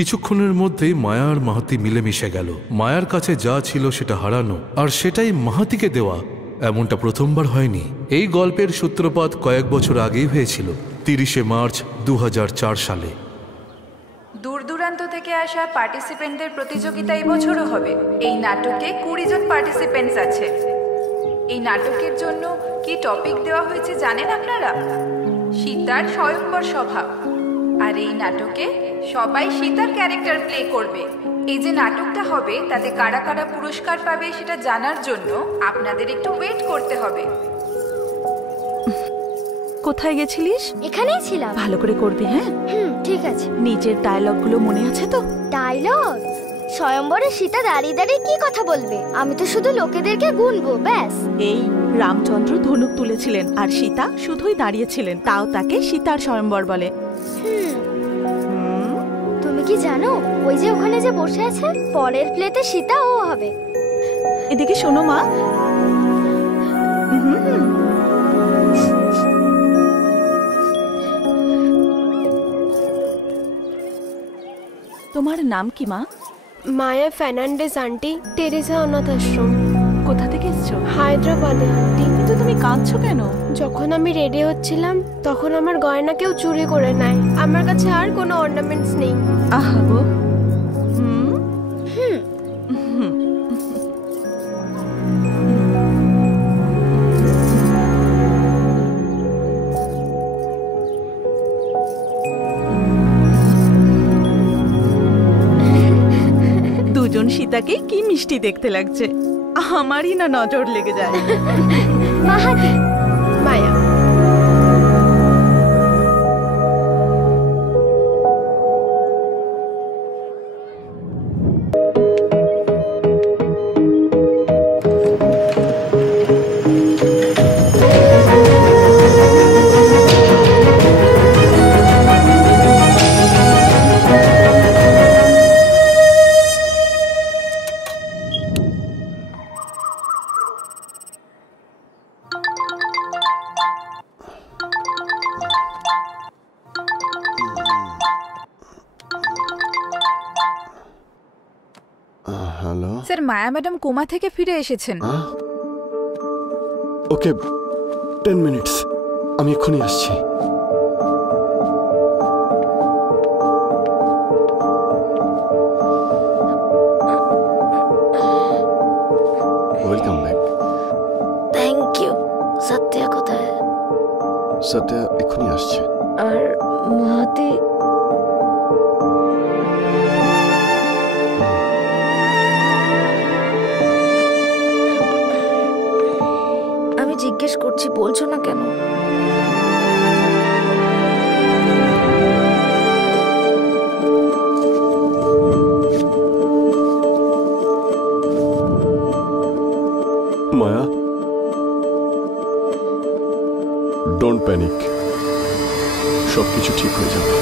কিছুক্ষণের মধ্যেই মায়া আর মাহাতি মিলেমিশে গেল। মায়ার কাছে যা ছিল সেটা হারানো, আর সেটাই মাহাতিকে দেওয়া, এমনটা প্রথমবার হয়নি। এই গল্পের সূত্রপাত কয়েক বছর আগেই হয়েছিল, 30শে মার্চ 2004 সালে। দূর দূরান্ত থেকে আসা পার্টিসিপেন্টদের প্রতিযোগিতা এই বছরও হবে। এই নাটকে 20 জন পার্টিসিপেন্টস আছে। এই নাটকের জন্য কি টপিক দেওয়া হয়েছে জানেন আপনারা? সীতার স্বয়ংবর সভা। আর এই নাটকে সবাই সীতার ক্যারেক্টার প্লে করবে। এই যে নাটকটা হবে তাতে কারা কারা পুরস্কার পাবে সেটা জানার জন্য আপনাদের একটু ওয়েট করতে হবে। কোথায় গেছিলিস? এখানেই ছিলাম। ভালো করে করবি, হ্যাঁ? ঠিক আছে। নিজের ডায়লগগুলো মনে আছে তো? ডায়লগ? স্বয়ংবরে সীতা দাঁড়িয়ে দাঁড়িয়ে কি কথা বলবে? আমি তো শুধু লোকেদেরকে গুনবো, ব্যাস। এই রামচন্দ্র ধনুক তুলেছিলেন আর সীতা শুধুই দাঁড়িয়েছিলেন, তাও তাকে সীতার স্বয়ংবর বলে। তুমি কি জানো ওই যে ওখানে যে বসে আছে, পরের প্লেতে সীতা ও হবে। এদিকে শোনো মা, তোমার নাম কি মা? মায়া ফার্নান্ডেজ আন্টি, টেরেসা অনাথ আশ্রম। কোথা থেকে এসছো? হায়দ্রাবাদে আন্টি। কিন্তু তুমি কাঁদছো কেন? যখন আমি রেডি হচ্ছিলাম তখন আমার গয়না কেউ চুরি করে নেয়। আমার কাছে আর কোনো অর্নামেন্টস নেই। আহা গো। দুজন সীতাকে কি মিষ্টি দেখতে লাগছে, আমারই না নজর লেগে যায়। Mahati, Maya. Sir, Maya madam coma থেকে ফিরে এসেছেন। ওকে, 10 মিনিটস, আমি এক্ষুনি আসছি। Welcome back. Thank you. Satya কোথায়? সত্যা এক্ষুনি আসছে। আর মাহাতি? জিজ্ঞেস করছি, বলছো না কেন? মায়া, ডোন্ট প্যানিক, সবকিছু ঠিক হয়ে যাবে।